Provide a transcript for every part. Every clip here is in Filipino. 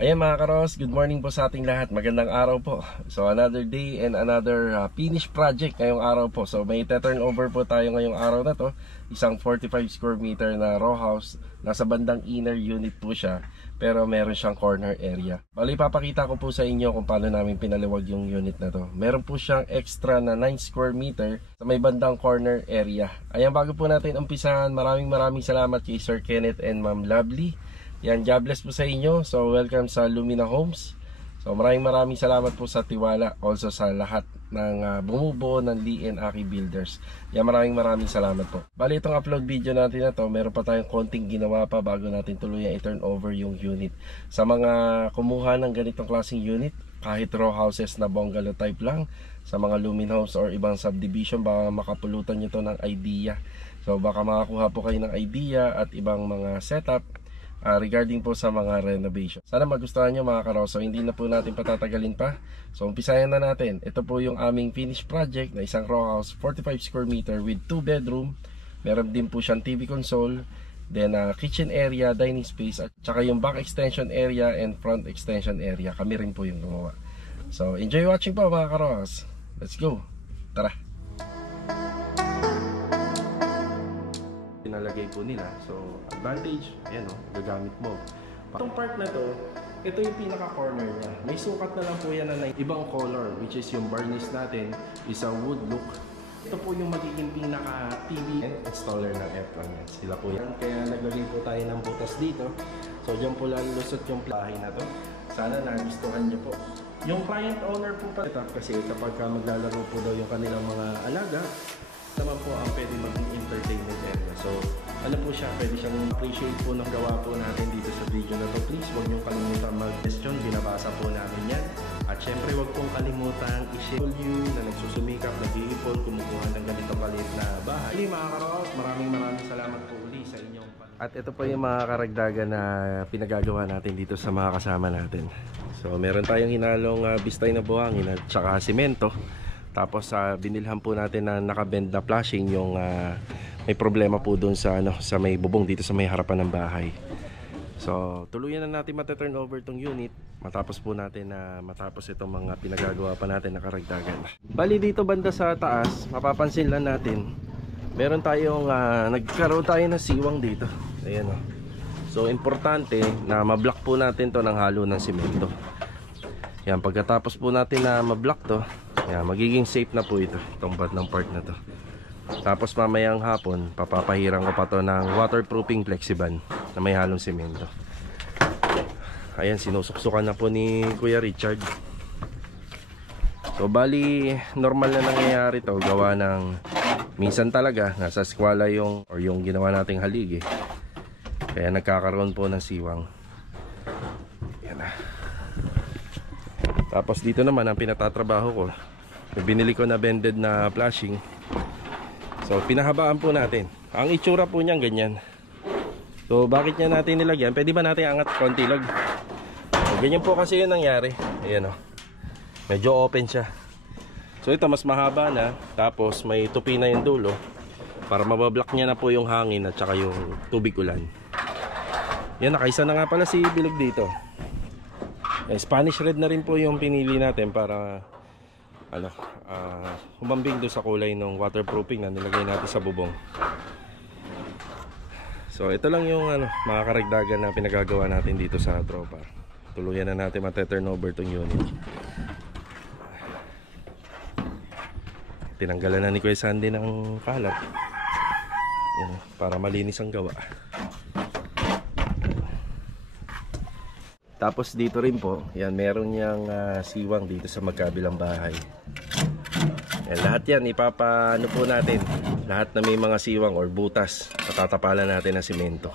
Ayan mga karos, good morning po sa ating lahat. Magandang araw po. So another day and another finished project ngayong araw po. So may turnover po tayo ngayong araw na to. Isang 45 square meter na row house. Nasa bandang inner unit po siya, pero meron siyang corner area. Bali papakita ko po sa inyo kung paano namin pinaliwag yung unit na to. Meron po siyang extra na 9 square meter sa may bandang corner area. Ayan, bago po natin umpisahan, maraming salamat kay Sir Kenneth and Ma'am Lovely. Yan, God bless po sa inyo. So welcome sa Lumina Homes. So maraming salamat po sa tiwala. Also sa lahat ng bumubuo ng Lee and Aki Builders. Yan, maraming salamat po. Bali itong upload video natin na to, meron pa tayong konting ginawa pa bago natin tuluyan i-turn over yung unit. Sa mga kumuha ng ganitong klaseng unit, kahit row houses na bungalow type lang, sa mga Lumin Homes or ibang subdivision, baka makapulutan nyo to ng idea. So baka makakuha po kayo ng idea at ibang mga setup regarding po sa mga renovation. Sana magustuhan nyo mga karoso. Hindi na po natin patatagalin pa. So umpisayan na natin. Ito po yung aming finished project na isang row house, 45 square meter with 2 bedroom. Meron din po siyang TV console, then kitchen area, dining space, at saka yung back extension area and front extension area. Kami rin po yung gumawa. So enjoy watching po mga karos. Let's go. Tara. Pinalagay po nila. So advantage, ayan o, gagamit mo. Itong part na to, ito yung pinaka-corner niya. May sukat na lang po yan na ibang color, which is yung varnish natin is a wood look. Ito po yung magiging pinaka-TV installer ng F1 yan. Sila po yan. Kaya naglagay po tayo ng butas dito. So dyan po lang lusot yung plahe na to. Sana nagustuhan nyo po. Yung client owner po pa kasi kapag maglalaro po daw yung kanilang mga alaga, naman po ang pwede maging entertainment area. So ano po siya, pwede siyang appreciate po ng gawa po natin dito sa video na to. Please huwag niyong kalimutan mag-question, binabasa po namin yan. At syempre huwag pong kalimutan i-share you na nagsusumikap, nag-iipon, kumukuha ng ganito maliit na bahay. Hindi mga karos, maraming salamat po uli sa inyong. At ito po yung mga karagdagan na pinagagawa natin dito sa mga kasama natin. So meron tayong hinalong bistay na buhangin at saka simento. Tapos binilhan po natin na nakabend na flashing yung may problema po doon sa sa may bubong dito sa may harapan ng bahay. So tuluyan na natin mata-turn over tong unit matapos po natin na matapos itong mga pinagagawa pa natin na karagdagan. Bali dito banda sa taas, mapapansin lang natin meron tayong nagkaroon tayo ng siwang dito. Ayan o. So importante na ma-block po natin to ng halo ng simento. Yan, pagkatapos po natin na ma-block to, yan, magiging safe na po ito, itong bad ng part na to. Tapos mamayang hapon, papapahirang ko pa to ng waterproofing flexiban na may halong simento. Ayan, sinusuksukan na po ni Kuya Richard. So bali, normal na nangyayari to, gawa ng minsan talaga nasa skwala yung ginawa nating haligi. Kaya nagkakaroon po ng siwang. Yan na. Tapos dito naman ang pinatatrabaho ko, binili ko na bended na flashing. So pinahabaan po natin. Ang itsura po niyan ganyan. So bakit niya natin nilagyan? Pwede ba natin angat konti lang? So, ganyan po kasi yun nangyari. Ayan o. Medyo open siya. So ito mas mahaba na. Tapos may tupi na yung dulo para mabablock niya na po yung hangin at saka yung tubig ulan. Yan, nakaisa na nga pala si bilog dito. Spanish red na rin po yung pinili natin para humambing doon sa kulay ng waterproofing na nilagay natin sa bubong. So ito lang yung mga karagdagan na pinagagawa natin dito sa tropa. Tuluyan na natin mata-turn over tong unit. Tinanggalan na ni Kuya Sandy ng kalat. Yan, para malinis ang gawa. Tapos dito rin po, yan, meron niyang siwang dito sa magkabilang bahay. Yan, lahat yan, ipapano po natin. Lahat na may mga siwang or butas, patatapalan natin ng simento.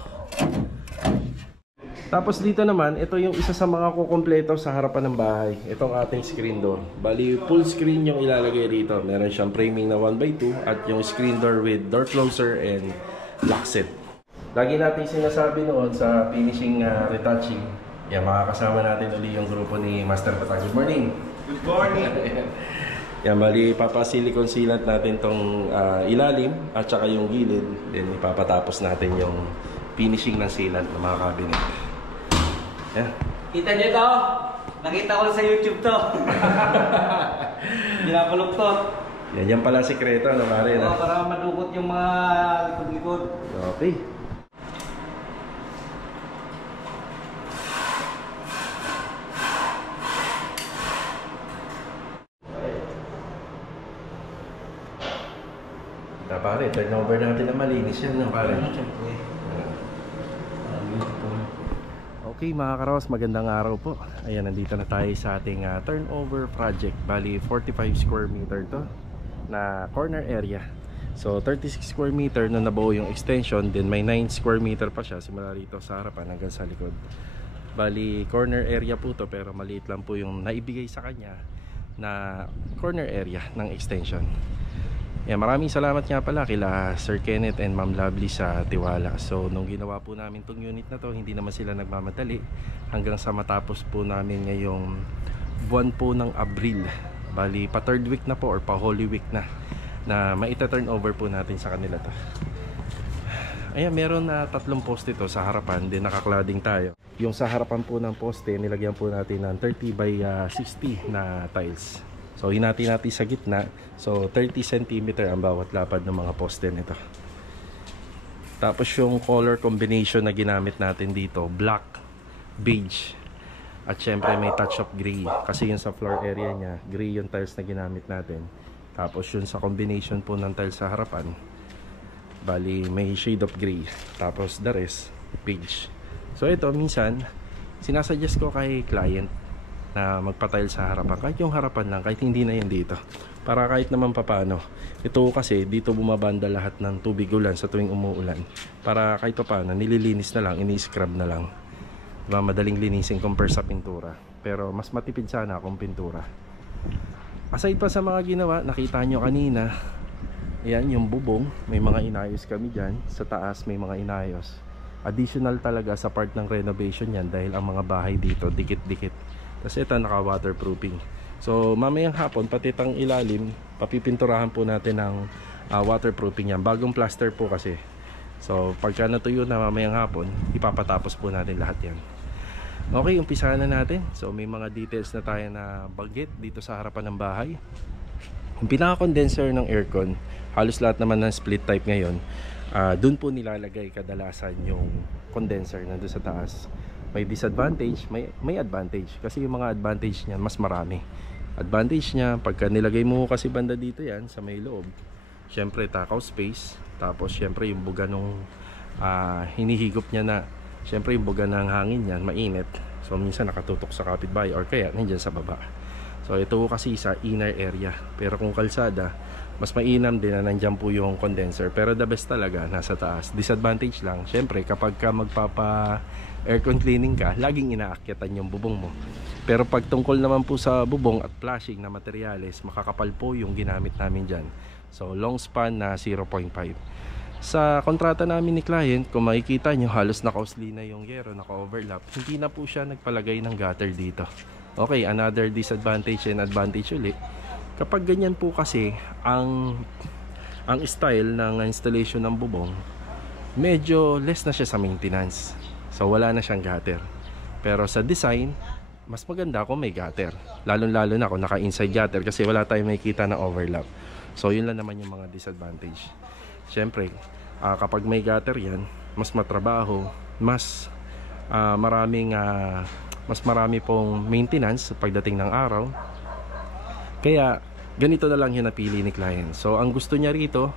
Tapos dito naman, ito yung isa sa mga kukumpleto sa harapan ng bahay. Itong ating screen door. Bali, full screen yung ilalagay dito. Meron siyang framing na 1x2 at yung screen door with door closer and lock set. Lagi natin sinasabi noon sa finishing retouching. Yan, makakasama natin ulit yung grupo ni Master Patag. Good morning! Good morning! Yan, bali papasilicone sealant natin tong ilalim at saka yung gilid. Then ipapatapos natin yung finishing ng sealant ng mga cabinet. Yan. Kita nyo to? Nakita ko sa YouTube to. Binapaluktot. Yan pala sikreto, ano pare? Oo, para madukot yung mga likod-likod. Okay. Pare, turnover natin na malinis yan, no, pare? Okay mga karaos, magandang araw po. Ayan, nandito na tayo sa ating turnover project. Bali, 45 square meter to na corner area. So, 36 square meter na nabuo yung extension. Then may 9 square meter pa siya simula rito sa harapan hanggang sa likod. Bali, corner area po to, pero maliit lang po yung naibigay sa kanya na corner area ng extension. Yeah, maraming salamat nga pala kila Sir Kenneth and Ma'am Lovely sa tiwala. So nung ginawa po namin tong unit na to, hindi naman sila nagmamadali hanggang sa matapos po namin ngayong buwan po ng Abril. Bali pa third week na po or pa Holy Week na maita-turn over po natin sa kanila to. Ayan, meron na 3 poste ito sa harapan, din naka-cladding tayo. Yung sa harapan po ng poste, nilagyan po natin ng 30 by 60 na tiles. So hinati natin sa gitna. So 30 cm ang bawat lapad ng mga poste nito. Tapos yung color combination na ginamit natin dito, black, beige, at syempre may touch of gray. Kasi yun sa floor area niya, gray yung tiles na ginamit natin. Tapos yun sa combination po ng tiles sa harapan, bali may shade of gray. Tapos the rest, beige. So ito minsan sinasuggest ko kay client na magpa-tile sa harapan, kahit yung harapan lang, kahit hindi na yan dito, para kahit naman papano. Ito kasi dito bumabanda lahat ng tubig ulan sa tuwing umuulan, para kahit papano nililinis na lang, ini-scrub na lang, diba? Madaling linisin compare sa pintura, pero mas matipid sana kung pintura. Aside pa sa mga ginawa, nakita nyo kanina, yan yung bubong, may mga inayos kami dyan. Sa taas may mga inayos. Additional talaga sa part ng renovation yan, dahil ang mga bahay dito dikit-dikit. Kasi ito naka waterproofing. So mamayang hapon pati itang ilalim papipinturahan po natin ng waterproofing yan. Bagong plaster po kasi. So pagka natuyo na mamayang hapon, ipapatapos po natin lahat yan. Okay, umpisahan na natin. So may mga details na tayo na banggit dito sa harapan ng bahay. Yung pinaka-condenser ng aircon, halos lahat naman ng split type ngayon, dun po nilalagay kadalasan yung condenser nandun sa taas. May disadvantage, may advantage. Kasi yung mga advantage niya mas marami. Advantage niya, pagka nilagay mo kasi banda dito yan sa may loob, syempre takaw space. Tapos syempre yung buga nung hinihigop niya na, syempre yung buga ng hangin yan, mainit. So minsan nakatutok sa kapitbahay or kaya nandyan sa baba. So ito kasi sa inner area. Pero kung kalsada, mas mainam din na nandyan po yung condenser. Pero the best talaga nasa taas. Disadvantage lang, syempre kapag ka magpapa aircon cleaning ka, laging inaakyatan yung bubong mo. Pero pag tungkol naman po sa bubong at flashing na materyales, makakapal po yung ginamit namin dyan. So long span na 0.5. Sa kontrata namin ni client, kung makikita nyo, halos naka-usli na yung yero, naka-overlap. Hindi na po siya nagpalagay ng gutter dito. Okay, another disadvantage and advantage ulit. Kapag ganyan po kasi ang style ng installation ng bubong, medyo less na siya sa maintenance. So wala na siyang gutter. Pero sa design, mas maganda kung may gutter. Lalo-lalo na kung naka-inside gutter, kasi wala tayong makikita na overlap. So yun lang naman yung mga disadvantage. Siyempre, kapag may gutter yan, mas matrabaho, mas marami pong maintenance pagdating ng araw. Kaya ganito na lang yung napili ni client. So ang gusto niya rito,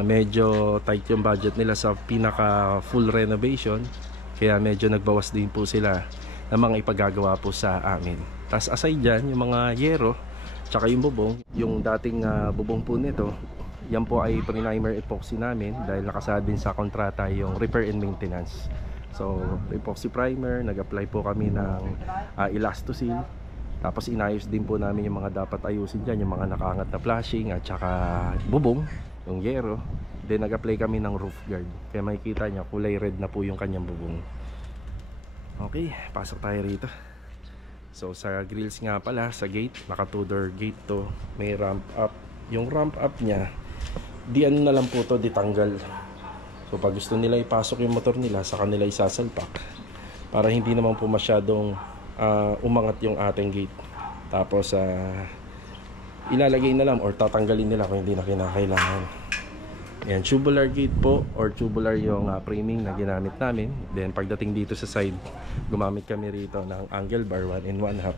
medyo tight yung budget nila sa pinaka full renovation. Kaya medyo nagbawas din po sila ng mga ipagagawa po sa amin. Tapos aside dyan, yung mga yero tsaka yung bubong, yung dating bubong po nito, yan po ay primer epoxy namin dahil nakasad din sa kontrata yung repair and maintenance. So epoxy primer, nag-apply po kami ng elastosil. Tapos inayos din po namin yung mga dapat ayusin dyan, yung mga nakaangat na flashing at saka bubong, yung yero. Then nag-apply kami ng roof guard. Kaya makikita nyo, kulay red na po yung kanyang bubong. Okay, pasok tayo rito. So sa grills nga pala, sa gate, naka 2-door gate to. May ramp up. Yung ramp up niya, di ano na lang po to, ditanggal. So pag gusto nila ipasok yung motor nila, sa kanila isasalpak. Para hindi naman po masyadong umangat yung ating gate. Tapos ilalagay na lang or tatanggalin nila kung hindi na kinakailangan. Ayan, tubular gate po or tubular yung framing na ginamit namin. Then pagdating dito sa side, gumamit kami rito ng angle bar 1 and 1/2.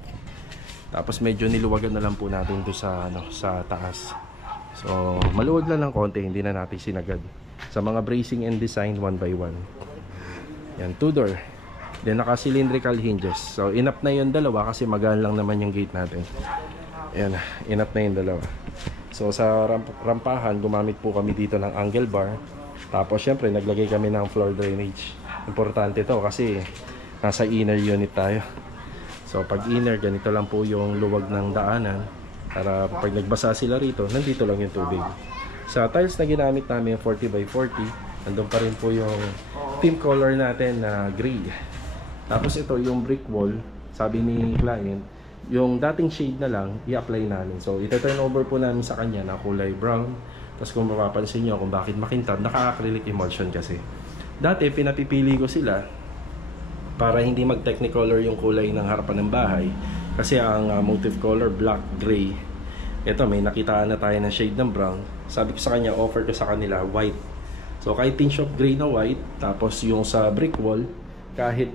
Tapos medyo niluwagan na lang po natin to sa sa taas. So maluwag lang ng konti, hindi na natin sinagad. Sa mga bracing and design 1 by 1. Yan, 2 door. Then naka cylindrical hinges. So enough na yung dalawa kasi magaan lang naman yung gate natin. Ayan, enough na yung dalawa. So sa rampahan, gumamit po kami dito ng angle bar. Tapos syempre naglagay kami ng floor drainage. Importante to kasi nasa inner unit tayo. So pag inner, ganito lang po yung luwag ng daanan. Para pag nagbasa sila rito, nandito lang yung tubig. Sa tiles na ginamit namin 40 by 40, nandun pa rin po yung team color natin na gray. Tapos ito yung brick wall, sabi ni client, yung dating shade na lang, i-apply namin. So, ito-turn over po namin sa kanya na kulay brown. Tapos kung mapapansin nyo kung bakit makintab, naka-acrylic emulsion kasi. Dati, pinapipili ko sila para hindi mag-technicolor yung kulay ng harapan ng bahay. Kasi ang motif color, black, gray. Ito, may nakitaan na tayo ng shade ng brown. Sabi ko sa kanya, offer ko sa kanila, white. So, kahit tinge of gray na white, tapos yung sa brick wall, kahit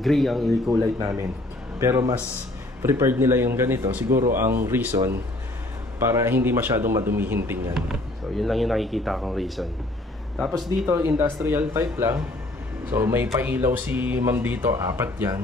gray ang i-light namin. Pero mas prepared nila yung ganito. Siguro ang reason para hindi masyadong madumihin tingnan. So yun lang yung nakikita kong reason. Tapos dito industrial type lang. So may pailaw si ma'am dito, 4 yan.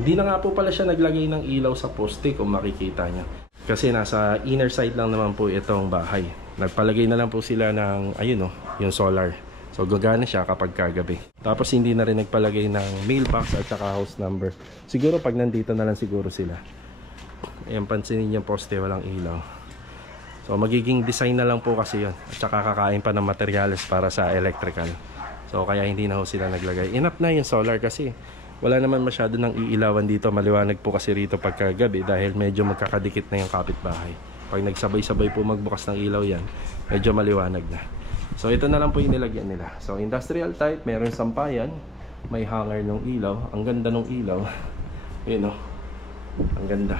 Hindi na nga po pala siya naglagay ng ilaw sa poste kung makikita niya. Kasi nasa inner side lang naman po itong bahay. Nagpalagay na lang po sila ng ayun yung solar. So gagana siya kapag kagabi. Tapos hindi na rin nagpalagay ng mailbox at saka house number. Siguro pag nandito na lang siguro sila. Ayan, pansinin yung poste, walang ilaw. So magiging design na lang po kasi yun. At saka kakain pa ng materials para sa electrical. So kaya hindi na ho sila naglagay. Enough na yung solar kasi wala naman masyado ng iilawan dito. Maliwanag po kasi rito pagkagabi dahil medyo magkakadikit na yung kapitbahay. Pag nagsabay-sabay po magbukas ng ilaw yan, medyo maliwanag na. So ito na lang po yung nilagyan nila. So industrial type, meron sampayan, may hanger ng ilaw. Ang ganda ng ilaw. Yun ang ganda.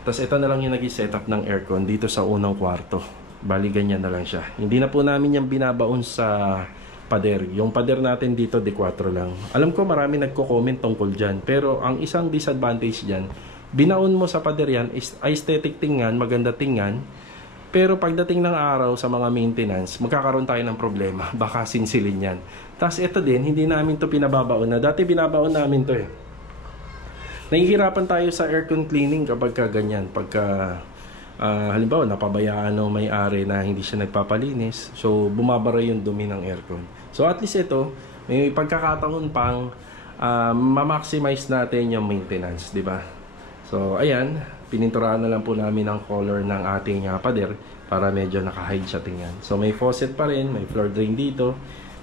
Tapos ito na lang yung nag-setup ng aircon dito sa unang kwarto. Bali ganyan na lang siya. Hindi na po namin yung binabaon sa pader. Yung pader natin dito D4 lang. Alam ko marami nagko-comment tungkol dyan. Pero ang isang disadvantage dyan, binaon mo sa pader yan, aesthetic tingnan, maganda tingnan. Pero pagdating ng araw sa mga maintenance, magkakaroon tayo ng problema. Baka sinsilin yan. Tapos ito din, hindi namin to pinababaon na. Dati binabaon namin to eh. Nahihirapan tayo sa aircon cleaning kapag ganyan. Pagka halimbawa napabayaan ng may-ari na hindi siya nagpapalinis. So bumabara yung dumi ng aircon. So at least ito, may pagkakataon pang ma-maximize natin yung maintenance, di ba? So ayan, pininturahan na lang po namin ang color ng ating pader para medyo naka-hide siya tingnan. So may faucet pa rin, may floor drain dito.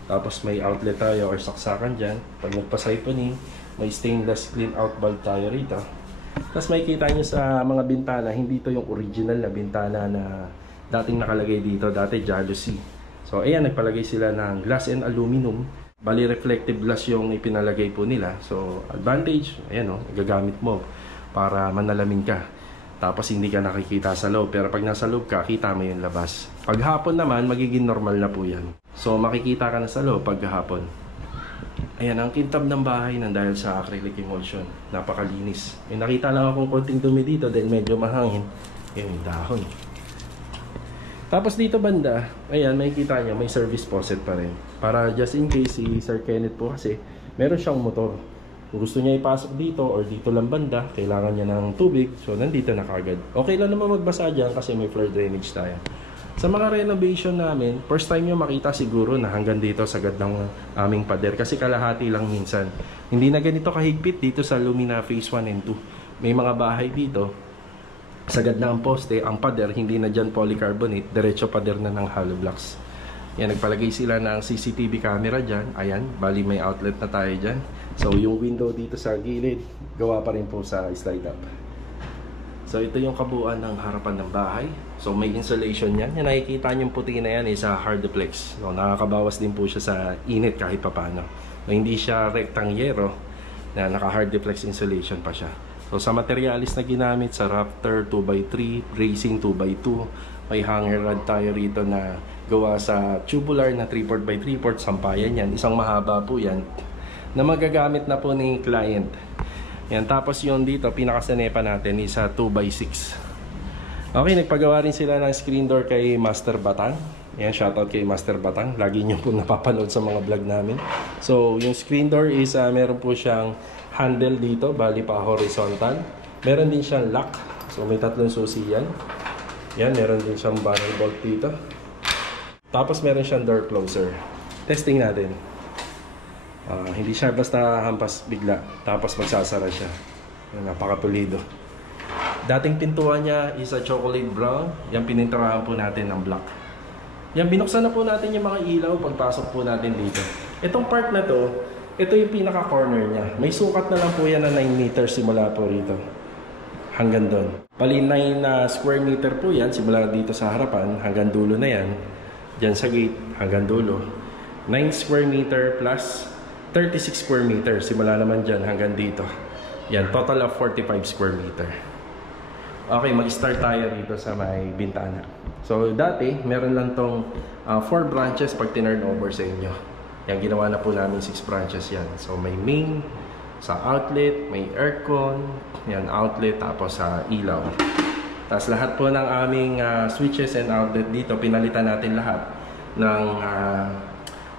Tapos may outlet tayo or saksakan dyan. Pag nagpa-siphoning, may stainless clean out bulb tayo rito. Tapos makikita nyo sa mga bintana, hindi to yung original na bintana na dating nakalagay dito. Dati jalousie. So ayan, nagpalagay sila ng glass and aluminum. Bali reflective glass yung ipinalagay po nila. So advantage, ayan gagamit mo para manalamin ka. Tapos hindi ka nakikita sa loob. Pero pag nasa loob ka, kita mo yung labas. Pag hapon naman, magiging normal na po yan. So makikita ka na sa loob pag hapon. Ayan, ang kintab ng bahay nang dahil sa acrylic emulsion. Napakalinis. May nakita lang akong konting dumi dito dahil medyo mahangin. Ayan, yung dahon. Tapos dito banda, ayan, makikita nyo, may service faucet pa rin. Para just in case, si Sir Kenneth po kasi, meron siyang motor. Kung gusto niya ipasok dito or dito lang banda, kailangan niya ng tubig. So, nandito na kagad. Okay lang naman magbasa dyan kasi may floor drainage tayo. Sa mga renovation namin, first time nyo makita siguro na hanggang dito sagad ng aming pader. Kasi kalahati lang minsan. Hindi na ganito kahigpit dito sa Lumina Phase 1 and 2. May mga bahay dito, sagad na ang poste, ang pader, hindi na dyan polycarbonate, diretso pader na ng hollow blocks. Yan, nagpalagay sila ng CCTV camera dyan. Ayan, bali may outlet na tayo dyan. So, yung window dito sa gilid, gawa pa rin po sa slide up. So, ito yung kabuuan ng harapan ng bahay. So, may insulation yan. Yung nakikita nyo yung puti na yan sa hardplex. So, nakakabawas din po siya sa init kahit papano. So, hindi siya rektangyero. na naka-hard deflex insulation pa siya. So sa materialis na ginamit sa Raptor 2x3, Racing 2x2, may hanger rod tayo rito na gawa sa tubular na 3/4x3/4 sampayan yan. Isang mahaba po yan na magagamit na po ni client. Yan, tapos yung dito, pinakasanepa natin is 2x6. Okay, nagpagawa rin sila ng screen door kay Master Batang. Yan, shoutout kay Master Batang. Lagi nyo po napapanood sa mga vlog namin. So, yung screen door is meron po siyang handle dito, bali pa horizontal. Meron din siyang lock. So, may 3 susi yan. Yan, meron din siyang barrel bolt dito. Tapos, meron siyang door closer. Testing natin. Hindi siya basta hampas bigla. Tapos, magsasara siya. Napakapulido. Dating pintuan niya is chocolate brown. Yan, pininturahan po natin ng black. Yan, binuksan na po natin yung mga ilaw pagpasok po natin dito. Itong part na to, ito yung pinaka-corner niya. May sukat na lang po yan na 9 meters simula po rito. Hanggang doon. Pali 9 square meter po yan, simula dito sa harapan, hanggang dulo na yan. Diyan sa gate, hanggang dulo. 9 square meter plus 36 square meter, simula naman dyan hanggang dito. Yan, total of 45 square meter. Okay, mag-start tayo dito sa may bintana. So, dati, meron lang tong 4 branches pag tinurn over sa inyo. Yan, ginawa na po namin 6 branches yan. So, may main, sa outlet, may aircon, yan, outlet, tapos sa ilaw. Tapos lahat po ng aming switches and outlet dito, pinalitan natin lahat ng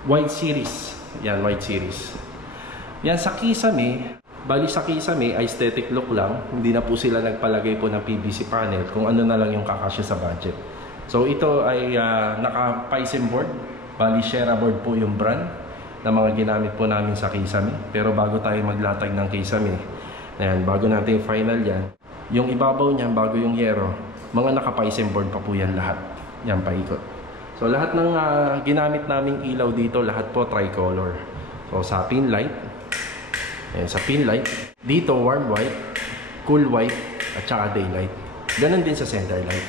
white series. Yan, white series. Yan, sa Kisame, bali sa Kisame, aesthetic look lang. Hindi na po sila nagpalagay po ng PVC panel kung ano na lang yung kakasya sa budget. So ito ay naka-Pisen board. Bali Shera board po yung brand na mga ginamit po namin sa Kisame. Pero bago tayo maglatag ng Kisame, ayan, bago natin final yan, yung ibabaw niya, bago yung yero, mga naka-Pisen board pa po yan lahat. Yan, paikot. So lahat ng ginamit naming ilaw dito, lahat po tricolor. So sa pin light, ayan, sa pin light, dito warm white, cool white, at saka daylight. Ganon din sa center light.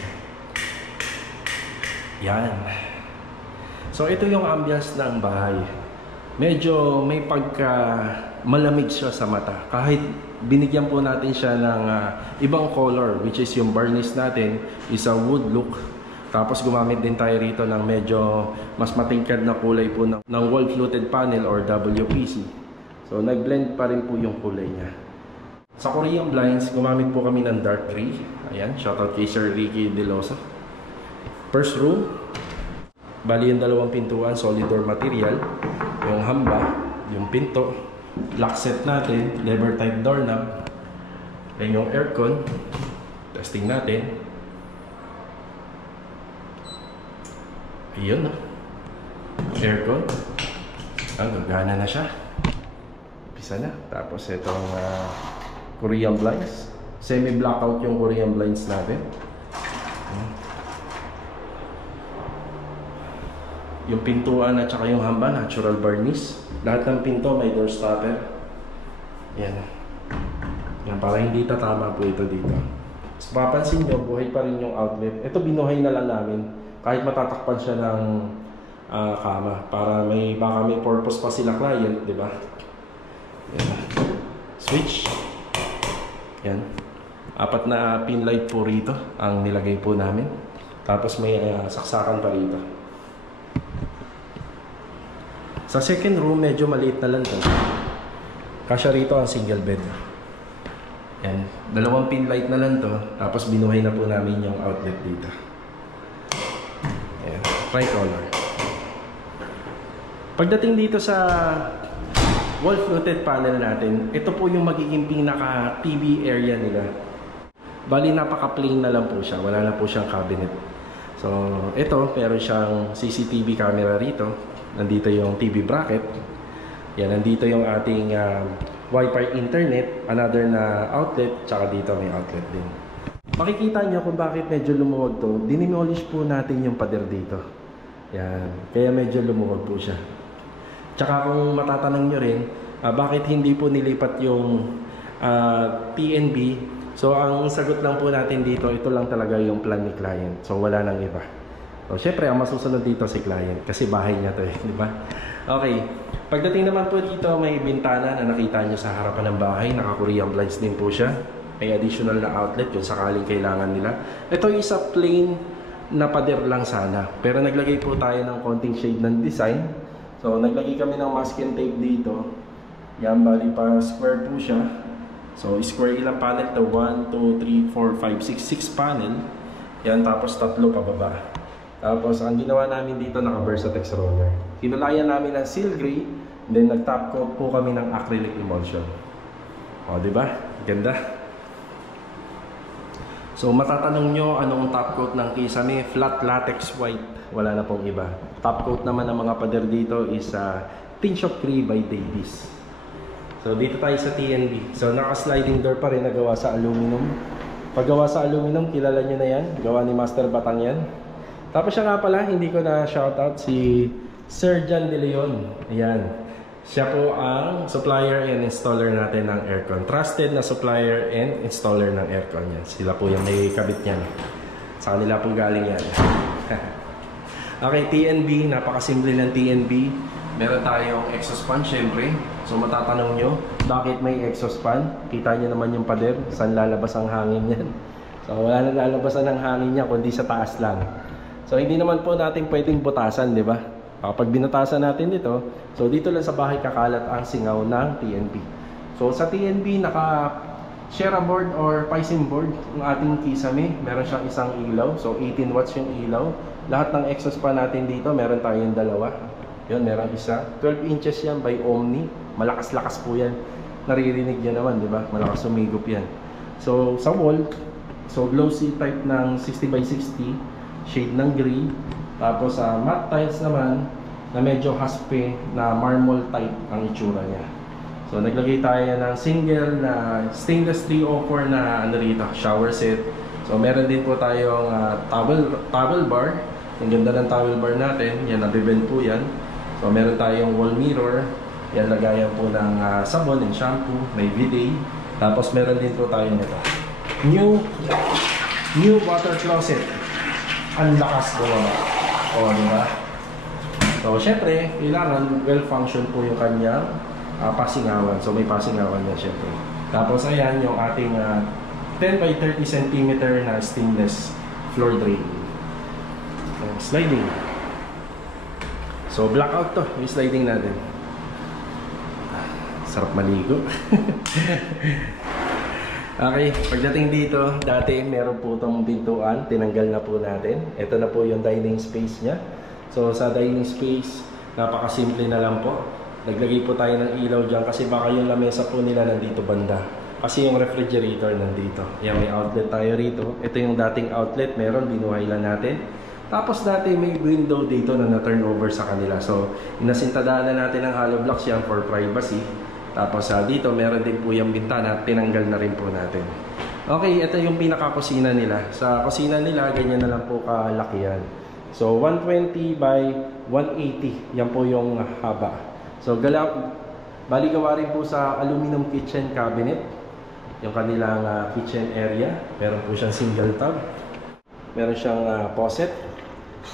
Yan. So ito yung ambience ng bahay. Medyo may pagka malamig siya sa mata. Kahit binigyan po natin siya ng ibang color, which is yung varnish natin is a wood look. Tapos gumamit din tayo rito ng medyo mas matingkad na kulay po ng wall fluted panel or WPC. So, nag-blend pa rin po yung kulay niya. Sa Korean blinds, gumamit po kami ng dark gray. Ayan, shoutout kay Sir Ricky Delosa. First room, bali yung 2 pintuan, solid door material. Yung hamba, yung pinto, lock set natin, lever type doorknob. Then yung aircon, testing natin. Ayun, no? Aircon. Gagana na siya. Isa na. Tapos itong Korean blinds. Semi-blackout yung Korean blinds natin. Yung pintuan at saka yung hamba, natural varnish. Lahat ng pinto may door stopper. Yan. Yan, para hindi tatama po ito dito. So, papansin nyo, buhay pa rin yung outlet. Ito binuhay na lang namin. Kahit matatakpan siya ng kama. Para baka may purpose pa sila client, di ba? Yan. Switch. Yan. 4 na pin light po rito ang nilagay po namin. Tapos may saksakan pa rito. Sa second room, medyo maliit na lang to. Kasya rito ang single bed. Yan. 2 pin light na lang to. Tapos binuhay na po namin yung outlet dito. Yan. Tricolor. Pagdating dito sa wall fluted panel natin, ito po yung magiging pinaka TV area nila. Bali napaka-plain na lang po siya, wala na po siyang cabinet. So ito, meron siyang CCTV camera rito. Nandito yung TV bracket. Yan, nandito yung ating Wi-Fi internet, another na outlet, tsaka dito may outlet din. Makikita nyo kung bakit medyo lumuwag to. Dinimolish po natin yung pader dito. Yan, kaya medyo lumuwag po siya. Tsaka kung matatanong nyo rin, bakit hindi po nilipat yung PNB? So, ang sagot lang po natin dito, ito lang talaga yung plan ni client. So, wala nang iba. So, syempre, ang masusunod dito si client kasi bahay niya to eh, di ba? Okay. Pagdating naman po dito, may bintana na nakita nyo sa harapan ng bahay. Naka-Korean blinds din po siya. May additional na outlet kung sakaling kailangan nila. Ito yung isa plain na pader lang sana. Pero naglagay po tayo ng konting shade ng design. So, naglagay kami ng masking tape dito. Yan, bali pa square po siya. So, square ilang panel to? 1, 2, 3, 4, 5, 6. 6 panel. Yan, tapos tatlo pababa. Tapos, ang ginawa namin dito, naka-Versatex roller. Kinulayan namin ng seal gray, then nag-top coat po kami ng acrylic emulsion. O, diba? Ganda. So, matatanong nyo anong top coat ng Kisame? Flat latex white. Wala na pong iba. Top coat naman ng mga pader dito is Tinge of Grey by Davies. So, dito tayo sa TNB. So, naka-sliding door pa rin na gawa sa aluminum. Pag gawa sa aluminum, kilala nyo na yan. Gawa ni Master Batang yan. Tapos siya nga pala, hindi ko na shoutout si Sir John De Leon. Ayan. Siya po ang supplier and installer natin ng aircon. Trusted na supplier and installer ng aircon yan. Sila po yung may kabit niyan. Sa kanila po galing yan. Okay, TNB. Napakasimple ng TNB. Meron tayong exhaust fan syempre. So matatanong nyo, bakit may exhaust fan? Kita nyo naman yung pader. Saan lalabas ang hangin yan? So wala na lalabasan ng hangin niya kundi sa taas lang. So hindi naman po natin pwedeng butasan, di ba? Kapag binutasan natin dito, so dito lang sa bahay kakalat ang singaw ng TNB. So sa TNB, naka-share board or Piscine board ng ating Kisame. Meron siyang isang ilaw. So 18 watts yung ilaw. Lahat ng exhaust pa natin dito, meron tayong dalawa. Yun, meron isa. 12 inches yan by Omni. Malakas-lakas po yan. Naririnig yan naman, di ba? Malakas sumigop yan. So sa wall, so glossy type ng 60 by 60. Shade ng gray. Tapos sa matte tiles naman na medyo haspe na marble type ang itsura niya. So naglagay tayo ng single na stainless 304 na ano rito, shower set. So meron din po tayong towel bar. Ang ganda ng towel bar natin. Yan, nabibend po yan. So meron tayong wall mirror. Yan, lagayan po ng sabon and shampoo. May bidet. Tapos meron din po tayo nito. New water closet. Ang lakas bumaba. O, diba? So, syempre, kailangan well-function po yung kanyang pasingawan. So, may pasingawan yan, syempre. Tapos, ayan, yung ating 10 by 30 cm na stainless floor drain. Sliding. So, blackout to, yung sliding natin. Sarap maligo. Okay, pagdating dito, dati meron po itong pintuan, tinanggal na po natin. Ito na po yung dining space niya. So sa dining space, napakasimple na lang po. Naglagay po tayo ng ilaw dyan kasi baka yung lamesa po nila nandito banda. Kasi yung refrigerator nandito. Yan, may outlet tayo rito. Ito yung dating outlet, meron, binuhay lang natin. Tapos dati may window dito na na-turn over sa kanila. So inasintadaan na natin ng hollow blocks yan for privacy. Tapos dito meron din po yung bintana, tinanggal na rin po natin. Okay, ito yung pinaka-kusina nila. Sa kusina nila, ganyan na lang po kalaki yan. So 120 by 180, yan po yung haba. So bali gawa rin po sa aluminum kitchen cabinet. Yung kanilang kitchen area. Meron po siyang single tub. Meron siyang faucet.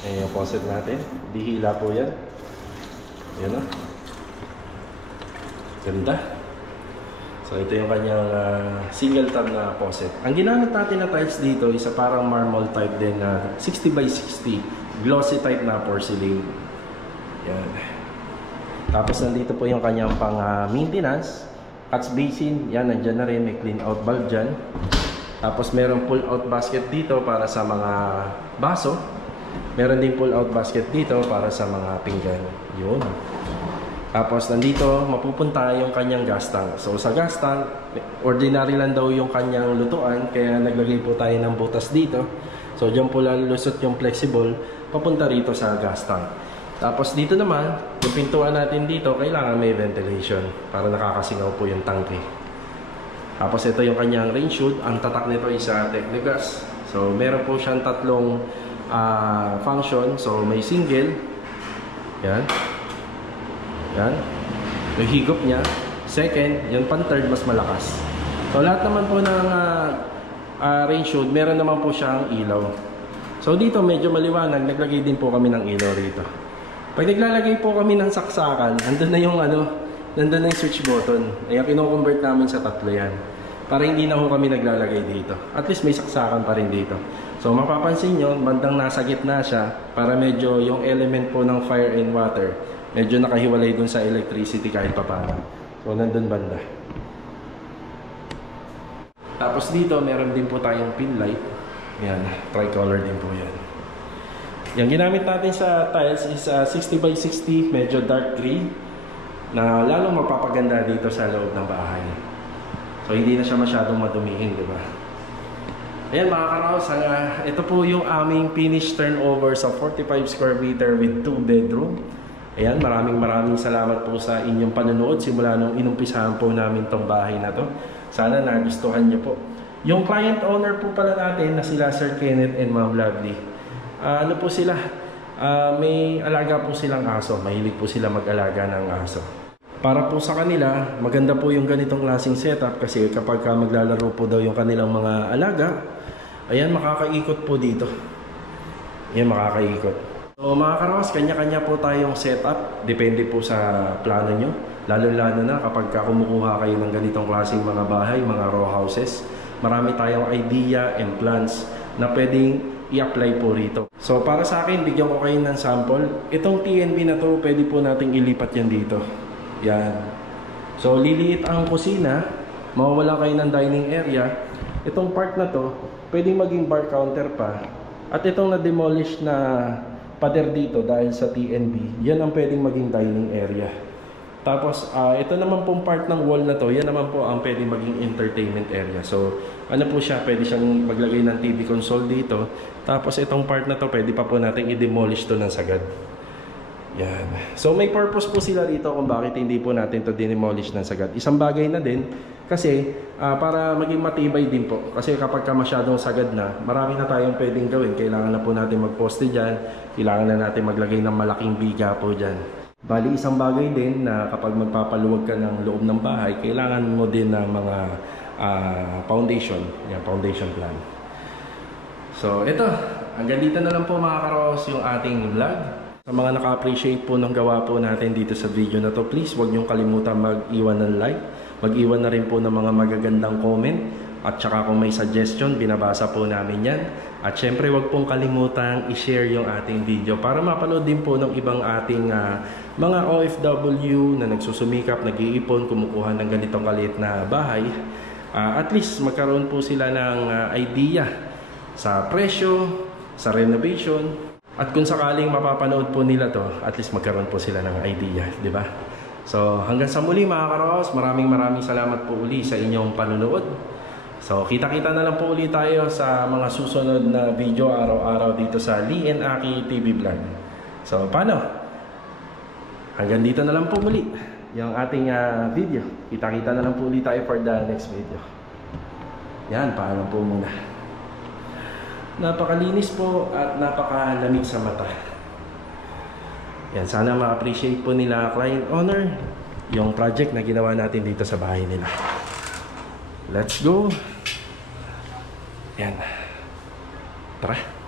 Ayan yung faucet natin. Dihila po yan. Ayan o. Ganda. So ito yung kanyang single tub na faucet. Ang ginamit natin na tiles dito is parang marble type din na 60 by 60. Glossy type na porcelain. Yan. Tapos nandito po yung kanyang pang maintenance. Catch basin. Yan, nandyan na rin. May clean out valve dyan. Tapos meron pull out basket dito para sa mga baso. Meron din pull out basket dito para sa mga pinggan. Yun. Tapos nandito mapupunta yung kanyang gas tank. So sa gas tank, ordinary lang daw yung kanyang lutuan, kaya naglagay po tayo ng butas dito. So diyan po lalusot yung flexible papunta rito sa gas tank. Tapos dito naman, yung pintuan natin dito, kailangan may ventilation para nakakasingaw po yung tangke. Tapos ito yung kanyang rain chute. Ang tatak nito is Technigas. So meron po siyang tatlong function. So may single. Yan. Yan. Yung higop niya. Second, yung pan-third mas malakas. So lahat naman po ng rain chute, meron naman po siyang ilaw. So dito medyo maliwanag, naglagay din po kami ng ilaw rito. Pag naglalagay po kami ng saksakan, nandun na yung nandun na yung switch button. Kaya kino-convert namin sa tatlo yan. Para hindi na ho kami naglalagay dito. At least may saksakan pa rin dito. So mapapansin nyo, bandang nasa gitna siya para medyo yung element po ng fire and water medyo nakahiwalay dun sa electricity kahit pa paano. So nandun banda. Tapos dito meron din po tayong pin light. Yan, tricolor din po yan. Yung ginamit natin sa tiles is 60 by 60, medyo dark gray na lalong magpapaganda dito sa loob ng bahay. So hindi na siya masyadong madumihin, di ba? Ayan mga karaos, ito po yung aming finished turnover sa 45 square meter with 2 bedroom. Ayan, maraming salamat po sa inyong panonood simula nung inumpisahan po namin tong bahay na to. Sana nagustuhan niyo po. Yung client owner po pala natin na sila Sir Kenneth and Ma'am Lovely. Ano po sila? May alaga po silang aso. Mahilig po sila mag-alaga ng aso. Para po sa kanila, maganda po yung ganitong klaseng setup kasi kapag maglalaro po daw yung kanilang mga alaga, ayan, makakaikot po dito. Ayan, makakaikot. So mga karos, kanya-kanya po tayong setup. Depende po sa plano nyo. Lalo-lalo na kapag kumukuha kayo ng ganitong klaseng mga bahay, mga row houses. Marami tayong idea and plans na pwedeng i-apply po rito. So para sa akin, bigyan ko kayo ng sample. Itong TNB na to, pwede po nating ilipat yan dito. Yan. So liliit ang kusina, mawawala kayo ng dining area. Itong part na to, pwedeng maging bar counter pa. At itong na-demolish na pader dito dahil sa TNB, yan ang pwedeng maging dining area. Tapos ito naman pong part ng wall na to, yan naman po ang pwedeng maging entertainment area. So ano po siya, pwede siyang maglagay ng TV console dito. Tapos itong part na to, pwede pa po natin i-demolish to ng sagad. Yan. So may purpose po sila dito kung bakit hindi po natin to demolish ng sagad. Isang bagay na din kasi para maging matibay din po. Kasi kapag masyadong sagad na, marami na tayong pwedeng gawin. Kailangan na po natin magposte dyan. Kailangan na natin maglagay ng malaking biga po dyan. Bali isang bagay din na kapag magpapaluwag ka ng loob ng bahay, kailangan mo din ng mga foundation. Yan, foundation plan. So ito, hanggang dito na lang po mga karos yung ating vlog. Sa mga naka-appreciate po ng gawa po natin dito sa video na to, please huwag niyong kalimutan mag-iwan ng like. Mag-iwan na rin po ng mga magagandang comment. At saka kung may suggestion, binabasa po namin yan. At syempre huwag pong kalimutang i-share yung ating video para mapanood din po ng ibang ating mga OFW na nagsusumikap, nag-iipon, kumukuha ng ganitong kaliit na bahay. At least magkaroon po sila ng idea sa presyo, sa renovation. At kung sakaling mapapanood po nila to, at least magkaroon po sila ng idea, di ba? So hanggang sa muli mga karos, maraming salamat po uli sa inyong panunood. So kita-kita na lang po uli tayo sa mga susunod na video araw-araw dito sa Lee and Aki TV Vlog. So paano? Hanggang dito na lang po muli yung ating video. Kita-kita na lang po uli tayo for the next video. Yan, paalam po muna. Napakalinis po at napakalamig sa mata. Yan, sana ma-appreciate po nila client owner yung project na ginawa natin dito sa bahay nila. Let's go. Yan. Tara.